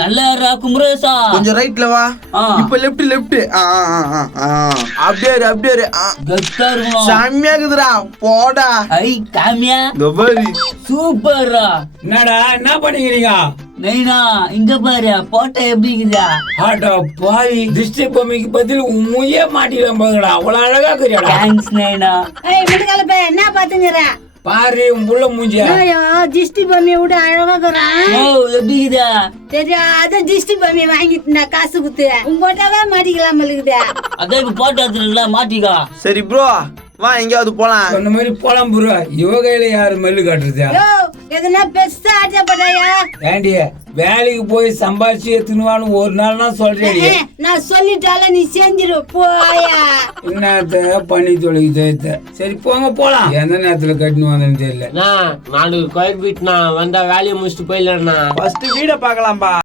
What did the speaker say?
நல்லா குமரேசா கொஞ்சம் ரைட்ல வா. இப்ப லெஃப்ட். அப்படியே செம்மையா இருக்குதுடா. போடா. ஐ காமியா சூப்பர்ரா. என்னடா என்ன பண்ணிக்கிறீங்க? நைனா இங்க பாரு போட்டோ எப்படி இருக்குதா? ஆட்டோ பாய் திருஷ்டி பொம்மைக்கு பதில் உண்மையே மாட்டிக்கலாம் பாருடா. அவ்வளவு அழகா இருக்கிறியாடா. தேங்க்ஸ் நைனா. ஏய் முதுகலப்ப என்ன பாத்துங்கற? பாரு உன் புள்ள மூஞ்சியா. ஐயோ திஷ்டி பொம்மையை விட அழகா இருக்கறான். ஓ எப்படி இருக்குதா? தெரியாத திஷ்டி பொம்மையை வாங்கிட்டு காசு குத்து உன் போட்டாவே மாட்டிக்கலாம் இருக்குதா? அதே போட்டோ எடுத்துல மாட்டிக்கா. சரி ப்ரோ வா எங்கயாவது போலாம். அந்த மாதிரி போலாம் ப்ரோ. இவ கையில யாரு மல்லு காட்டுறதா? யோ எதனா பெருசா ஆட்டப்படாயா? ஏண்டி வேலைக்கு போய் சம்பாதிச்சு எடுத்துனுவான்னு ஒரு நாள் நான் சொல்றேன். நான் சொல்லிட்டால நீ செஞ்சிரு போயா. என்னத்த பண்ணி தொலைக்கு. சரி போங்க போலாம். எந்த நேரத்துல கட்டினு வந்தேன்னு தெரியல. நாலு கோயில் வீட்டுனா வந்தா வேலையை முடிச்சுட்டு போயிடலண்ணா. ஃபர்ஸ்ட் வீட பாக்கலாம்பா.